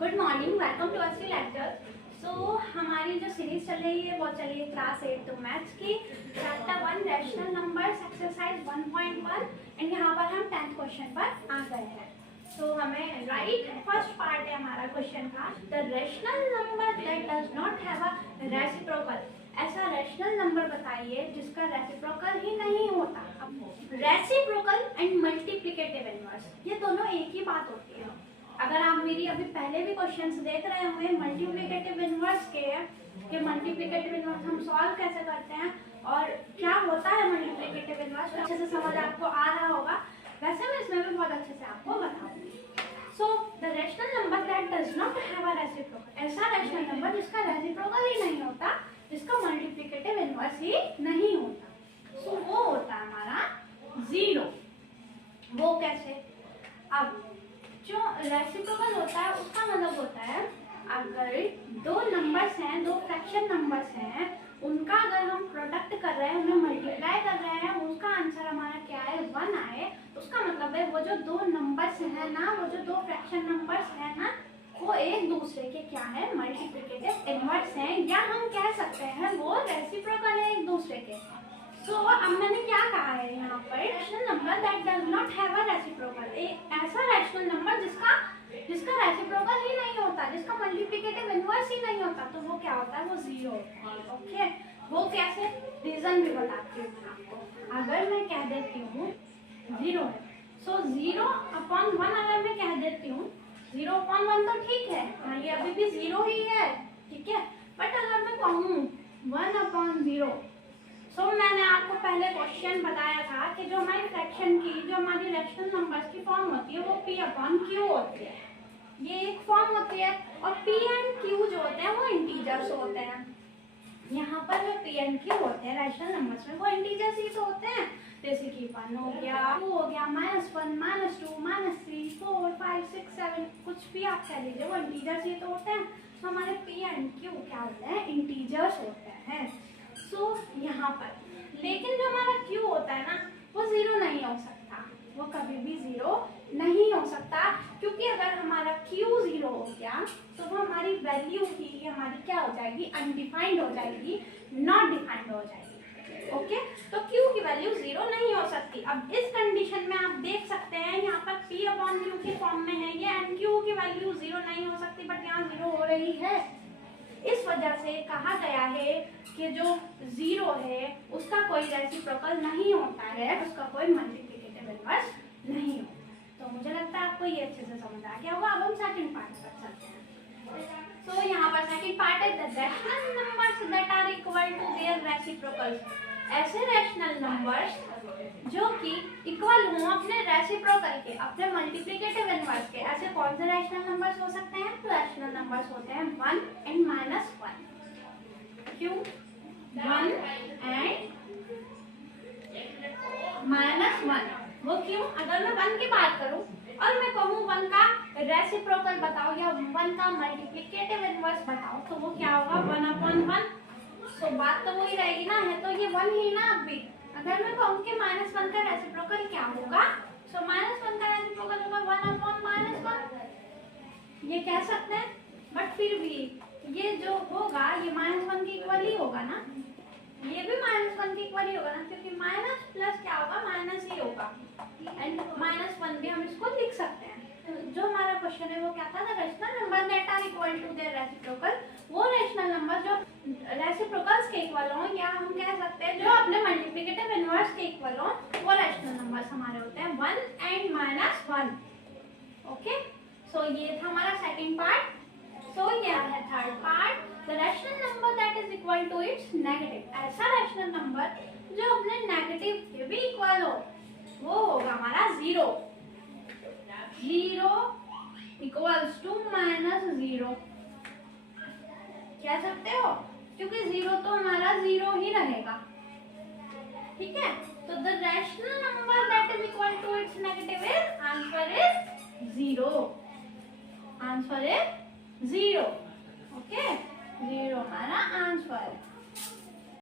Good morning, welcome to असली lecture. सो हमारी जो सीरीज चल रही है वो चल रही है क्लास 8 तो मैथ्स की chapter 1 rational numbers exercise 1.1 and यहाँ पर हम 10th क्वेश्चन पर आ गए हैं। तो हमें राइट फर्स्ट पार्ट है हमारा क्वेश्चन का, the rational number that does not have a reciprocal. ऐसा रैशनल नंबर बताइए जिसका रेसिप्रोकल ही नहीं होता। रेसिप्रोकल एंड मल्टीप्लिकेटिव इनवर्स ये दोनों एक ही बात होती है। अगर आप मेरी अभी पहले भी क्वेश्चंस देख रहे होंगे मल्टीप्लिकेटिव इनवर्स के मल्टीप्लिकेटिव इनवर्स हम सॉल्व कैसे करते हैं और क्या होता है मल्टीप्लिकेटिव इनवर्स, अच्छे से समझ आपको आ रहा होगा। वैसे मैं इसमें भी बहुत अच्छे से आपको बताऊंगी। So the rational number that does not have a reciprocal, ऐसा रैशनल नंबर जिसका रेसिप्रोकल ही नहीं होता, जिसका मल्टीप्लिकेटिव इनवर्स ही नहीं होता। सो वो होता है हमारा जीरो। वो कैसे? अब जो रेसिप्रोकल होता है उसका मतलब होता है अगर दो नंबर्स हैं, दो फ्रैक्शन नंबर्स हैं, उनका अगर हम प्रोडक्ट कर रहे हैं, उन्हें मल्टीप्लाई कर रहे हैं, उसका आंसर हमारा क्या है 1 आए, उसका मतलब है वो जो दो नंबर्स हैं ना, वो जो दो फ्रैक्शन नंबर्स हैं ना, वो एक दूसरे के क्या है मल्टीप्लिकेटिव इनवर्स हैं, या हम कह सकते हैं वो रेसिप्रोकल है एक दूसरे के। सो अब मैंने क्या कहा है यहाँ पर, rational number that does not have a reciprocal, एक ऐसा रैशनल नंबर जिसका रेसिप्रोकल ही नहीं होता, जिसका मल्टीप्लिकेटिव इनवर्स ही नहीं होता, तो वो क्या होता है, वो जीरो होता है। ओके, वो कैसे, रीजन भी बताती हूँ आपको। अगर मैं कह देती हूँ जीरो है, सो 0/1 अगर मैं कह देती हूँ 0/1 तो ठीक है, हाँ ये अभी भी जीरो ही है, ठीक है। बट अगर मैं कहूँ 1/0, सो मैंने आपको पहले क्वेश्चन बताया था कि जो हमारी फ्रैक्शन की, जो हमारी रैशनल नंबर्स की फॉर्म होती है वो P/Q होती है, ये एक फॉर्म होती है। और P एंड Q जो होते हैं वो इंटीजर्स होते हैं। यहाँ पर जो P एंड Q होते हैं रैशनल नंबर्स में वो इंटीजर्स ही तो होते हैं, जैसे कि 1 हो गया, 2 हो गया, -1, -2, -3, 4, 5, 6, 7, कुछ भी आप कह लीजिए, वो इंटीजर्स ही तो होते हैं। तो हमारे P एंड Q क्या होते हैं, इंटीजर्स होते हैं। सो यहाँ पर लेकिन जो हमारा Q होता है ना, वो जीरो नहीं हो सकता, वो कभी भी जीरो नहीं हो सकता, क्योंकि अगर हमारा Q जीरो हो गया तो वो हमारी वैल्यू ही हमारी क्या हो जाएगी, अनडिफाइंड हो जाएगी, नॉट डिफाइंड हो जाएगी। ओके, तो Q की वैल्यू जीरो नहीं हो सकती। अब इस कंडीशन में आप देख सकते हैं यहाँ पर P/Q के फॉर्म में है ये, एंड Q की वैल्यू जीरो नहीं हो सकती, बट यहाँ जीरो हो रही है। इस वजह से कहा गया है कि जो जीरो है उसका कोई रेसिप्रोकल नहीं होता है, उसका कोई मल्टीप्लिकेटिव इनवर्स नहीं होता। तो मुझे लगता है आपको ये अच्छे से समझ आ गया होगा। अब हम सेकंड पार्ट पर चलते हैं। तो यहाँ पर सेकंड पार्ट है the rational numbers that are equal to their reciprocals. ऐसे रैशनल नंबर्स जो कि इक्वल हों अपने रेसिप्रोकल के, अपने मल्टीप्लिकेटिव इनवर्स के। ऐसे कौन से रैशनल नंबर्स हो सकते हैं? तो रैशनल नंबर्स होते हैं 1 एंड -1। क्यों 1 एंड -1? वो क्यों? अगर मैं 1 की बात करूं और मैं कहूं 1 का रेसिप्रोकल बताओ या 1 का मल्टीप्लिकेटिव इनवर्स बताओ, तो वो क्या होगा 1/1। तो बात तो वही रहेगी ना, है तो ये 1 ही ना अभी। अगर मैं कहूँ कि -1 का रेसिप्रोकल क्या होगा, सो -1 का रेसिप्रोकल होगा 1/-1, ये कह सकते हैं। बट फिर भी ये जो होगा ये -1 के इक्वल ही होगा ना, ये भी -1 के इक्वल ही होगा ना, क्योंकि माइनस प्लस क्या होगा, माइनस ही होगा, एंड -1 भी हम इसको लिख सकते हैं। जो हमारा क्वेश्चन है वो क्या था, rational number that are equal to their reciprocal, वो रैशनल नंबर जो रेसिप्रोकल्स के इक्वल हों, या हम कह सकते हैं जो अपने मल्टीप्लिकेटिव इनवर्स के इक्वल हों, वो रैशनल नंबर्स हमारे होते हैं 1 एंड -1। ओके, सो ये था हमारा सेकंड पार्ट। सो ये है third part, the rational number that is equal to its negative. ऐसा रैशनल नंबर जो अपने नेगेटिव के भी इक्वल हो, वो होगा हमारा जीरो। 0 इक्वल्स टू -0 कह सकते हो, क्योंकि जीरो तो हमारा जीरो ही रहेगा, ठीक है। तो the rational number that is equal to its negative is, answer is zero, answer is zero. Okay, zero हमारा आंसर है।